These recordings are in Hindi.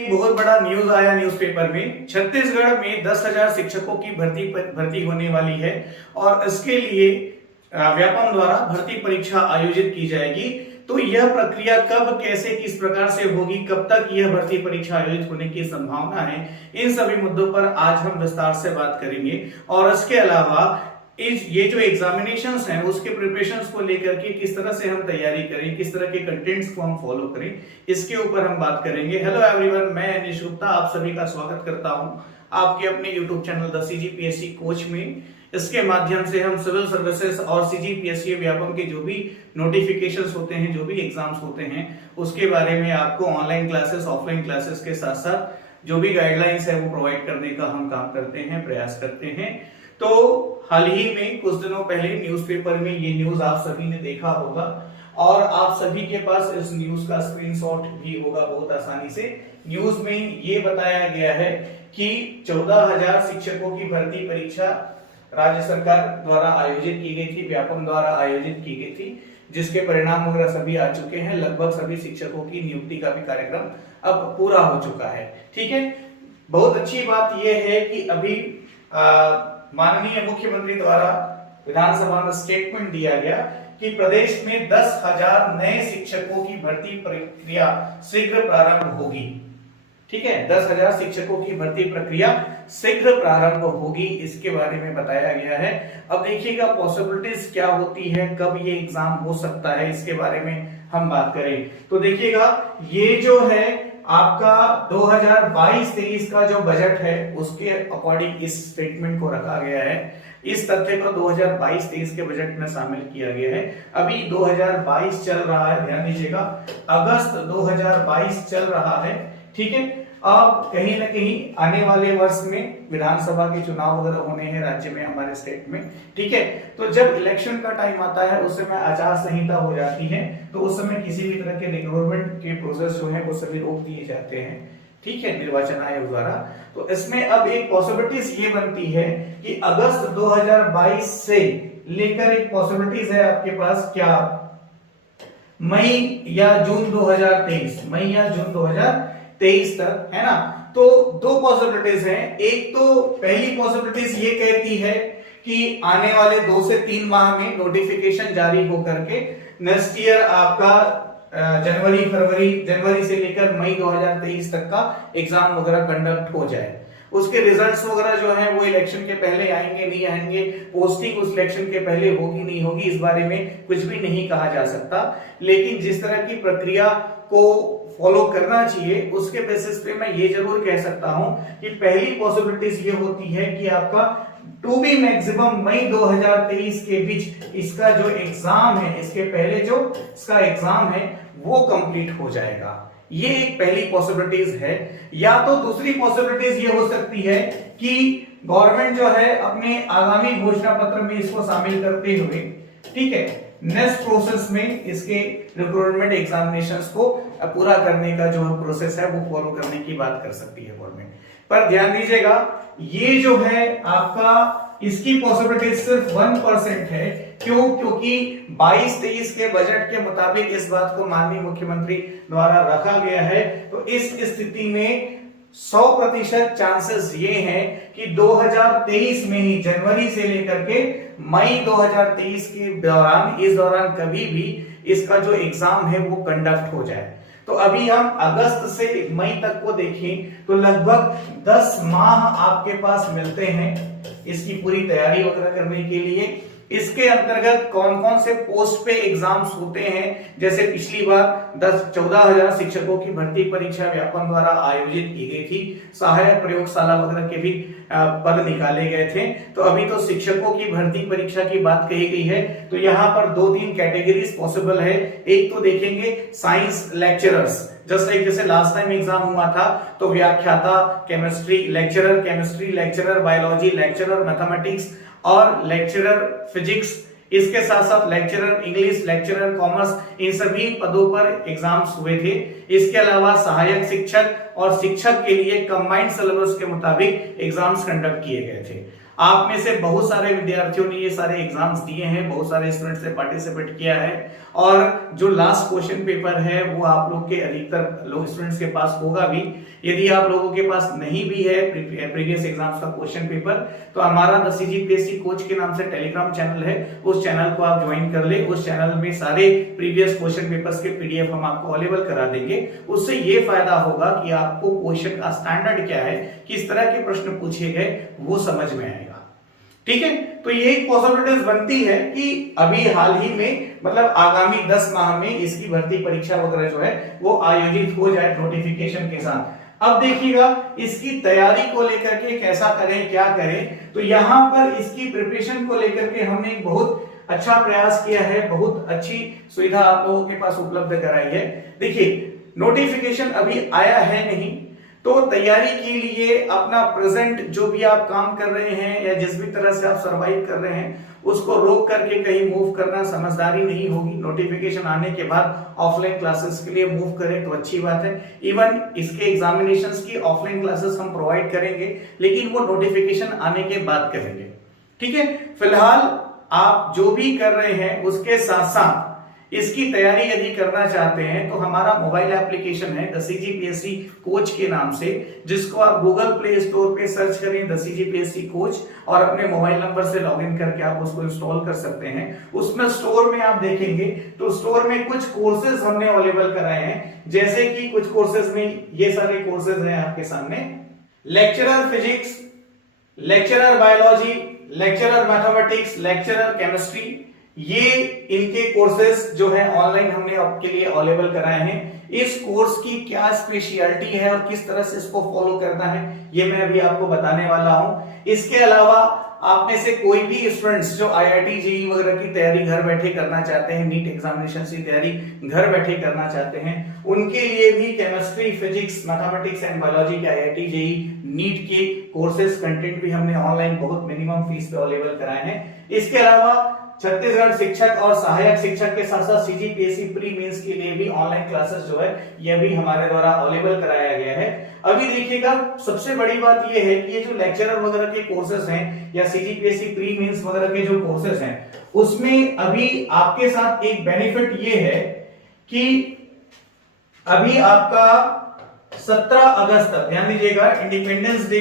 एक बहुत बड़ा न्यूज आया न्यूज़पेपर में। छत्तीसगढ़ में 10,000 शिक्षकों की भर्ती होने वाली है और इसके लिए व्यापम द्वारा भर्ती परीक्षा आयोजित की जाएगी। तो यह प्रक्रिया कब, कैसे, किस प्रकार से होगी, कब तक यह भर्ती परीक्षा आयोजित होने की संभावना है, इन सभी मुद्दों पर आज हम विस्तार से बात करेंगे। और इसके अलावा ये जो एग्जामिनेशंस हैं उसके प्रिपरेशंस को लेकर के किस तरह से हम तैयारी करें, किस तरह के कंटेंट्स को हम फॉलो करें, इसके ऊपर हम बात करेंगे। हेलो एवरीवन, मैं अनिश गुप्ता आप सभी का स्वागत करता हूं आपके अपने YouTube channel the CGPSC coach में। इसके माध्यम से हम सिविल सर्विसेज और सीजीपीएससी व्यापम के जो भी नोटिफिकेशंस होते हैं, जो भी एग्जाम्स होते हैं, उसके बारे में आपको ऑनलाइन क्लासेस, ऑफलाइन क्लासेस के साथ साथ जो भी गाइडलाइंस है वो प्रोवाइड करने का हम काम करते हैं, प्रयास करते हैं। तो हाल ही में कुछ दिनों पहले न्यूज़पेपर में ये न्यूज आप सभी ने देखा होगा और आप सभी के पास इस न्यूज का स्क्रीनशॉट भी होगा बहुत आसानी से। न्यूज में ये बताया गया है कि 14,000 शिक्षकों की भर्ती परीक्षा राज्य सरकार द्वारा आयोजित की गई थी, व्यापम द्वारा आयोजित की गई थी, जिसके परिणाम वगैरह सभी आ चुके हैं। लगभग सभी शिक्षकों की नियुक्ति का भी कार्यक्रम अब पूरा हो चुका है। ठीक है, बहुत अच्छी बात यह है कि अभी माननीय मुख्यमंत्री द्वारा विधानसभा में स्टेटमेंट दिया गया कि प्रदेश में 10,000 नए शिक्षकों की भर्ती प्रक्रिया शीघ्र प्रारंभ होगी। ठीक है, 10,000 शिक्षकों की भर्ती प्रक्रिया शीघ्र प्रारंभ होगी, इसके बारे में बताया गया है। अब देखिएगा पॉसिबिलिटीज क्या होती है, कब ये एग्जाम हो सकता है, इसके बारे में हम बात करें तो देखिएगा ये जो है आपका 2022-23 का जो बजट है उसके अकॉर्डिंग इस स्टेटमेंट को रखा गया है। इस तथ्य को 2022-23 के बजट में शामिल किया गया है। अभी 2022 चल रहा है, ध्यान दीजिएगा, अगस्त 2022 चल रहा है। ठीक है, अब कहीं ना कहीं आने वाले वर्ष में विधानसभा के चुनाव वगैरह होने हैं राज्य में, हमारे स्टेट में। ठीक है, तो जब इलेक्शन का टाइम आता है उस समय आचार संहिता हो जाती है, तो उस समय किसी भी तरह के रिक्रूटमेंट के प्रोसेस जो है वो सभी रोक दिए जाते हैं। ठीक है, निर्वाचन आयोग द्वारा। तो इसमें अब एक पॉसिबिलिटीज ये बनती है कि अगस्त 2022 से लेकर एक पॉसिबिलिटीज है आपके पास क्या, मई या जून 2023 तक, है ना। तो दो पॉसिबिलिटीज हैं। एक तो पहली पॉसिबिलिटीज ये कहती है कि आने वाले 2 से 3 माह में नोटिफिकेशन जारी होकर के नेक्स्ट ईयर आपका जनवरी से लेकर मई 2023 तक का एग्जाम वगैरह कंडक्ट हो जाए। उसके रिजल्ट्स वगैरह जो है वो इलेक्शन के पहले आएंगे, नहीं आएंगे, पोस्टिंग उस इलेक्शन के पहले होगी, नहीं होगी, इस बारे में कुछ भी नहीं कहा जा सकता। लेकिन जिस तरह की प्रक्रिया को फॉलो करना चाहिए उसके बेसिस पे मैं ये जरूर कह सकता हूं कि पहली पॉसिबिलिटीज ये होती है कि आपका टू बी मैक्सिमम मई 2023 के बीच इसका जो एग्जाम है, इसके पहले जो इसका एग्जाम है वो कंप्लीट हो जाएगा। ये एक पहली पॉसिबिलिटीज है। या तो दूसरी पॉसिबिलिटीज ये हो सकती है कि गवर्नमेंट जो है अपने आगामी घोषणा पत्र में इसको शामिल करते हुए, ठीक है, नेक्स्ट प्रोसेस में इसके रिक्रूटमेंट एग्जामिनेशंस को पूरा करने का जो प्रोसेस है वो फॉलो करने की बात कर सकती है गवर्नमेंट। पर ध्यान दीजिएगा ये जो है आपका, इसकी पॉसिबिलिटी सिर्फ 1% है। क्यों? क्योंकि 22-23 के बजट के मुताबिक इस बात को माननीय मुख्यमंत्री द्वारा रखा गया है। तो इस स्थिति में 100% चांसेस ये हैं कि 2023 में ही, जनवरी से लेकर के मई 2023 के दौरान, इस दौरान कभी भी इसका जो एग्जाम है वो कंडक्ट हो जाए। तो अभी हम अगस्त से मई तक को देखें तो लगभग 10 माह आपके पास मिलते हैं इसकी पूरी तैयारी वगैरह करने के लिए। इसके अंतर्गत कौन कौन से पोस्ट पे एग्जाम्स होते हैं, जैसे पिछली बार 14,000 शिक्षकों की भर्ती परीक्षा व्यापम द्वारा आयोजित की गई थी, सहायक प्रयोगशाला वगैरह के भी पद निकाले गए थे। तो अभी तो शिक्षकों की भर्ती परीक्षा की बात कही गई है। तो यहाँ पर 2-3 कैटेगरीज पॉसिबल है। एक तो देखेंगे साइंस लेक्चरर्स, जैसे लास्ट टाइम एग्जाम हुआ था तो व्याख्याता, chemistry lecturer, biology lecturer, mathematics और लेक्चरर फिजिक्स, इसके साथ साथ लेक्चरर इंग्लिश, लेक्चरर कॉमर्स, इन सभी पदों पर एग्जाम्स हुए थे। इसके अलावा सहायक शिक्षक और शिक्षक के लिए कंबाइंड सिलेबस के मुताबिक एग्जाम्स कंडक्ट किए गए थे। आप में से बहुत सारे विद्यार्थियों ने ये सारे एग्जाम्स दिए हैं, बहुत सारे स्टूडेंट्स ने पार्टिसिपेट किया है और जो लास्ट क्वेश्चन पेपर है वो आप लोग के अधिकतर लोग स्टूडेंट्स के पास होगा भी। यदि आप लोगों के पास नहीं भी है प्रीवियस एग्जाम्स का क्वेश्चन पेपर, तो हमारा द CGPSC कोच के नाम से टेलीग्राम चैनल है, उस चैनल को आप ज्वाइन कर ले। उस चैनल में सारे प्रीवियस क्वेश्चन पेपर्स के PDF हम आपको अवेलेबल करा देंगे। उससे ये फायदा होगा कि आपको क्वेश्चन का स्टैंडर्ड क्या है, किस तरह के प्रश्न पूछे गए, वो समझ में आएगा। ठीक है, तो ये पॉसिबिलिटीज बनती है कि अभी हाल ही में मतलब आगामी 10 माह में इसकी भर्ती परीक्षा वगैरह जो है वो आयोजित हो जाए नोटिफिकेशन के साथ। अब देखिएगा इसकी तैयारी को लेकर के कैसा करें, क्या करें, तो यहां पर इसकी प्रिपरेशन को लेकर के हमने एक बहुत अच्छा प्रयास किया है, बहुत अच्छी सुविधा आप लोगों के पास उपलब्ध कराई है। देखिए नोटिफिकेशन अभी आया है नहीं, तो तैयारी के लिए अपना प्रेजेंट जो भी आप काम कर रहे हैं या जिस भी तरह से आप सरवाइव कर रहे हैं उसको रोक करके कहीं मूव करना समझदारी नहीं होगी। नोटिफिकेशन आने के बाद ऑफलाइन क्लासेस के लिए मूव करें तो अच्छी बात है। इवन इसके एग्जामिनेशंस की ऑफलाइन क्लासेस हम प्रोवाइड करेंगे, लेकिन वो नोटिफिकेशन आने के बाद करेंगे। ठीक है, फिलहाल आप जो भी कर रहे हैं उसके साथ साथ इसकी तैयारी यदि करना चाहते हैं तो हमारा मोबाइल एप्लीकेशन है द CGPSC कोच के नाम से, जिसको आप गूगल प्ले स्टोर पे सर्च करें द CGPSC कोच और अपने मोबाइल नंबर से लॉगिन करके आप उसको इंस्टॉल कर सकते हैं। उसमें स्टोर में आप देखेंगे तो स्टोर में कुछ कोर्सेज हमने अवेलेबल कराए हैं, जैसे कि कुछ कोर्सेज में ये सारे कोर्सेज हैं आपके सामने, lecturer physics, lecturer biology, lecturer mathematics, lecturer chemistry, ये इनके कोर्सेज जो है ऑनलाइन हमने आपके लिए अवेलेबल कराए हैं। इस कोर्स की क्या स्पेशलिटी है और किस तरह से इसको फॉलो करना है ये मैं अभी आपको बताने वाला हूं। इसके अलावा आप में से कोई भी स्टूडेंट्स जो IIT JEE वगैरह की तैयारी घर बैठे करना चाहते हैं, नीट एग्जामिनेशन की तैयारी घर बैठे करना चाहते हैं, उनके लिए भी chemistry, physics, mathematics and biology के IIT JEE नीट के कोर्सेज कंटेंट भी हमने ऑनलाइन बहुत मिनिमम फीस पे अवेलेबल कराए हैं। इसके अलावा छत्तीसगढ़ शिक्षक और सहायक शिक्षक के साथ साथ CGPSC प्री मेंस के लिए भी ऑनलाइन क्लासेस जो है यह भी हमारे द्वारा अवेलेबल कराया गया है। अभी देखिएगा सबसे बड़ी बात यह है कि ये जो लेक्चरर वगैरह के कोर्सेज हैं या CGPSC प्री मेंस वगैरह के जो कोर्सेज हैं उसमें अभी आपके साथ एक बेनिफिट ये है कि अभी आपका 17 अगस्त तक, ध्यान दीजिएगा इंडिपेंडेंस डे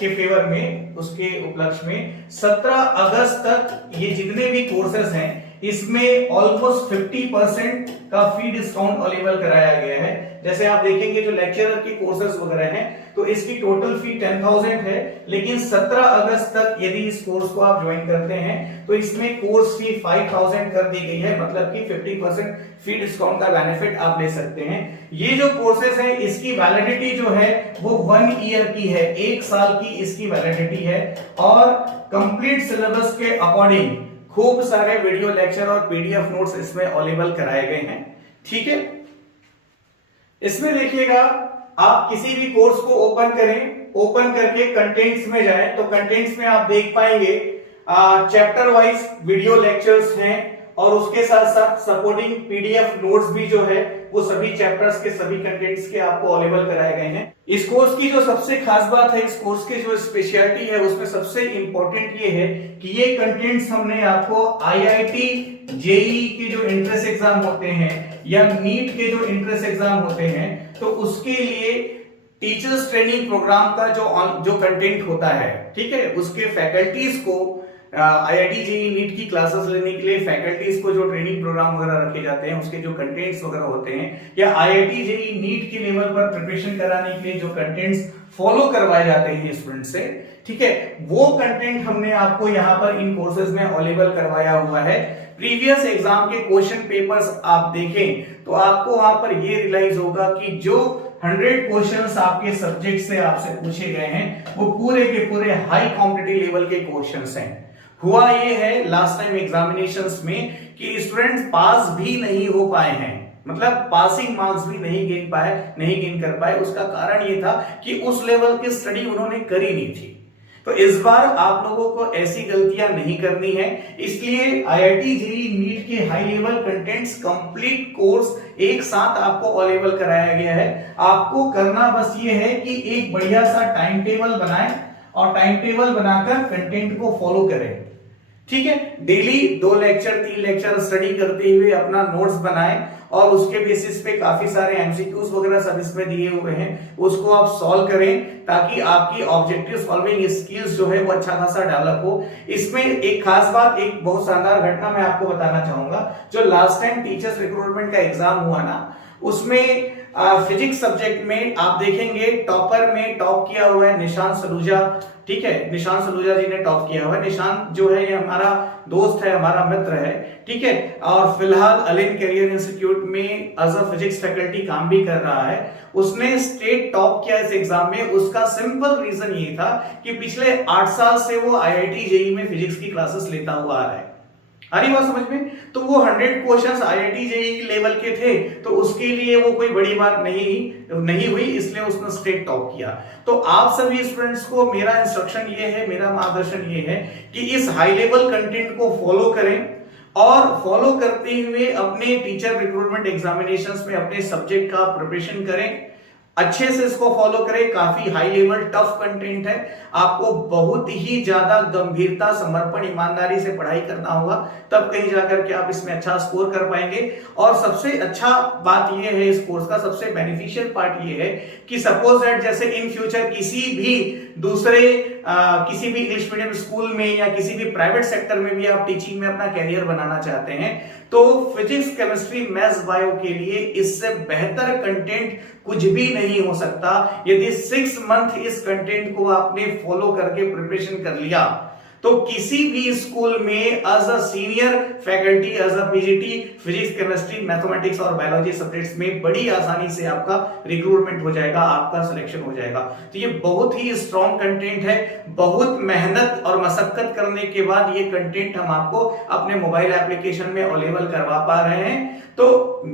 के फेवर में, उसके उपलक्ष्य में 17 अगस्त तक ये जितने भी कोर्सेज हैं इसमें ऑलमोस्ट 50% का फी डिस्काउंट अवेलेबल कराया गया है। जैसे आप देखेंगे जो लेक्चरर के कोर्सेज वगैरह हैं तो इसकी टोटल फी 10,000 है, लेकिन 17 अगस्त तक यदि इस कोर्स को आप ज्वाइन करते हैं तो इसमें कोर्स फी 5,000 कर दी गई है, मतलब कि 50% फी डिस्काउंट का बेनिफिट आप ले सकते हैं। ये जो कोर्सेज है इसकी वैलिडिटी जो है वो 1 ईयर की है, 1 साल की इसकी वैलिडिटी है और कंप्लीट सिलेबस के अकॉर्डिंग खूब सारे वीडियो लेक्चर और PDF नोट्स इसमें अवेलेबल कराए गए हैं। ठीक है, इसमें देखिएगा आप किसी भी कोर्स को ओपन करें, ओपन करके कंटेंट्स में जाएं तो कंटेंट्स में आप देख पाएंगे चैप्टर वाइज वीडियो लेक्चर्स हैं और उसके साथ साथ सपोर्टिंग PDF नोट्स भी जो है वो सभी चैप्टर्स के सभी कंटेंट्स के आपको अवेलेबल कराए गए हैं। इस कोर्स की जो सबसे खास बात है, इस कोर्स की जो स्पेशलिटी है उसमें सबसे इंपॉर्टेंट ये है कि ये कंटेंट्स हमने आपको IIT JEE के जो एंट्रेंस एग्जाम होते हैं या नीट के जो एंट्रेंस एग्जाम होते हैं तो उसके लिए टीचर्स ट्रेनिंग प्रोग्राम का जो कंटेंट होता है, ठीक है, उसके फैकल्टीज को IIT JEE नीट की क्लासेस लेने के लिए फैकल्टीज को जो ट्रेनिंग प्रोग्राम वगैरह रखे जाते हैं उसके जो कंटेंट्स वगैरह होते हैं या IIT JEE नीट के लेवल पर प्रिपरेशन कराने के लिए जो कंटेंट्स फॉलो करवाए जाते हैं स्टूडेंट से, ठीक है, वो कंटेंट हमने आपको यहाँ पर इन कोर्सेज में अवेलेबल करवाया हुआ है। प्रीवियस एग्जाम के क्वेश्चन पेपर्स आप देखें तो आपको वहां पर ये रियलाइज होगा कि जो 100 क्वेश्चंस आपके सब्जेक्ट से आपसे पूछे गए हैं वो पूरे के पूरे हाई कॉम्पिटिटिव लेवल के क्वेश्चंस हैं। हुआ ये है लास्ट टाइम एग्जामिनेशंस में कि स्टूडेंट्स पास भी नहीं हो पाए हैं, मतलब पासिंग मार्क्स भी नहीं गेन कर पाए। उसका कारण ये था कि उस लेवल की स्टडी उन्होंने करी नहीं थी। तो इस बार आप लोगों को ऐसी गलतियां नहीं करनी है, इसलिए IIT JEE नीट के high level contents complete course एक साथ आपको अवेलेबल कराया गया है। आपको करना बस ये है कि एक बढ़िया सा टाइम टेबल बनाएं और टाइम टेबल बनाकर कंटेंट को फॉलो करें। ठीक है, डेली 2 लेक्चर 3 लेक्चर स्टडी करते हुए अपना नोट्स बनाएं और उसके बेसिस पे काफी सारे एमसीक्यूज वगैरह सब इसमें दिए हुए हैं, उसको आप सॉल्व करें ताकि आपकी ऑब्जेक्टिव सॉल्विंग स्किल्स जो है वो अच्छा खासा डेवलप हो। इसमें एक खास बात, एक बहुत शानदार घटना मैं आपको बताना चाहूंगा। जो लास्ट टाइम टीचर्स रिक्रूटमेंट का एग्जाम हुआ ना, उसमें फिजिक्स सब्जेक्ट में आप देखेंगे टॉपर में टॉप किया हुआ है निशान सलूजा। ठीक है, निशान सलूजा जी ने टॉप किया हुआ है। निशान जो है ये हमारा दोस्त है, हमारा मित्र है। ठीक है, और फिलहाल अलिन करियर इंस्टीट्यूट में एज अ फिजिक्स फैकल्टी काम भी कर रहा है। उसने स्टेट टॉप किया इस एग्जाम में। उसका सिंपल रीजन ये था कि पिछले 8 साल से वो आईआईटी जेईई में फिजिक्स की क्लासेस लेता हुआ आ रहा है। आ रही बात समझ में? तो वो 100 क्वेश्चंस आईआईटी जेईई लेवल के थे, तो उसके लिए वो कोई बड़ी बात नहीं हुई, इसलिए उसने स्टेट टॉप किया। तो आप सभी स्टूडेंट्स को मेरा इंस्ट्रक्शन ये है, मेरा मार्गदर्शन ये है कि इस हाई लेवल कंटेंट को फॉलो करें और फॉलो करते हुए अपने टीचर रिक्रूटमेंट एग्जामिनेशंस में अपने सब्जेक्ट का प्रिपरेशन करें। अच्छे से इसको फॉलो करें। काफी हाई लेवल टफ कंटेंट है, आपको बहुत ही ज्यादा गंभीरता, समर्पण, ईमानदारी से पढ़ाई करना होगा, तब कहीं जाकर के आप इसमें अच्छा स्कोर कर पाएंगे। और सबसे अच्छा बात यह है इस कोर्स का, सबसे बेनिफिशियल पार्ट ये है कि सपोज दैट जैसे इन फ्यूचर किसी भी दूसरे किसी भी इंग्लिश मीडियम स्कूल में या किसी भी प्राइवेट सेक्टर में भी आप टीचिंग में अपना कैरियर बनाना चाहते हैं, तो फिजिक्स, केमिस्ट्री, मैथ्स, बायो के लिए इससे बेहतर कंटेंट कुछ भी नहीं हो सकता। यदि 6 मंथ इस कंटेंट को आपने फॉलो करके प्रिपरेशन कर लिया तो किसी भी स्कूल में as a senior faculty, as a PGT, physics, chemistry, mathematics और बायोलॉजी सब्जेक्ट्स में बड़ी आसानी से आपका रिक्रूटमेंट हो जाएगा, आपका सिलेक्शन हो जाएगा। तो ये बहुत ही स्ट्रॉन्ग कंटेंट है। बहुत मेहनत और मशक्कत करने के बाद ये कंटेंट हम आपको अपने मोबाइल एप्लीकेशन में अवेलेबल करवा पा रहे हैं। तो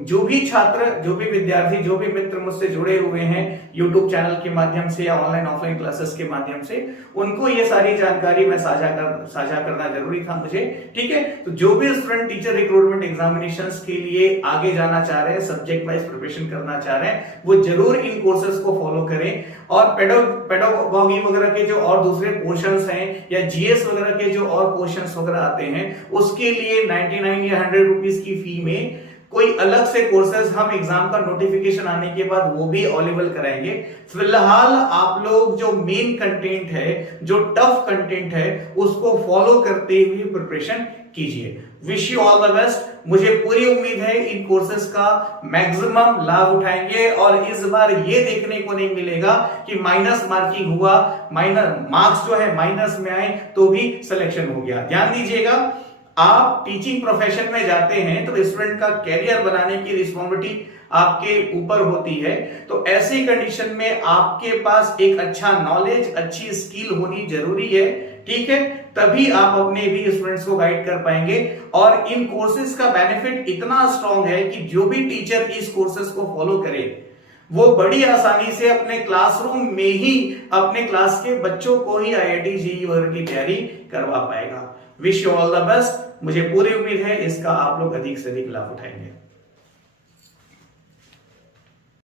जो भी छात्र, जो भी विद्यार्थी, जो भी मित्र मुझसे जुड़े हुए हैं यूट्यूब चैनल के माध्यम से या ऑनलाइन ऑफलाइन क्लासेस के माध्यम से, उनको ये सारी जानकारी मैं साझा करना जरूरी था मुझे। ठीक है, तो जो भी स्टूडेंट टीचर रिक्रूटमेंट एग्जामिनेशंस के लिए आगे जाना चाह रहे हैं, सब्जेक्ट वाइज प्रिपरेशन करना चाह रहे हैं, वो जरूर इन कोर्सेज को फॉलो करें। और पेडागोगी वगैरह के जो और दूसरे पोर्शंस हैं या जीएस वगैरह के जो और पोर्शंस वगैरह आते हैं, उसके लिए 99 या 100 रुपीज की फी में कोई अलग से कोर्सेज हम एग्जाम का नोटिफिकेशन आने के बाद वो भी अवेलेबल कराएंगे। फिलहाल आप लोग जो मेन कंटेंट है, जो टफ कंटेंट है, उसको फॉलो करते हुए प्रिपरेशन कीजिए। Wish you all the best. मुझे पूरी उम्मीद है इन कोर्सेज का मैक्सिमम लाभ उठाएंगे और इस बार ये देखने को नहीं मिलेगा कि माइनस मार्किंग हुआ, माइनस मार्क्स जो है माइनस में आए तो भी सिलेक्शन हो गया। ध्यान दीजिएगा, आप टीचिंग प्रोफेशन में जाते हैं तो स्टूडेंट का कैरियर बनाने की रिस्पॉन्सिबिलिटी आपके ऊपर होती है। तो ऐसी कंडीशन में आपके पास एक अच्छा नॉलेज, अच्छी स्किल होनी जरूरी है। ठीक है, तभी आप अपने भी स्टूडेंट्स को गाइड कर पाएंगे। और इन कोर्सेज का बेनिफिट इतना स्ट्रॉन्ग है कि जो भी टीचर इस कोर्सेज को फॉलो करे वो बड़ी आसानी से अपने क्लासरूम में ही अपने क्लास के बच्चों को ही आईआईटी जेईई वगैरह की तैयारी करवा पाएगा। Wish you all the best. मुझे पूरी उम्मीद है इसका आप लोग अधिक से अधिक लाभ उठाएंगे।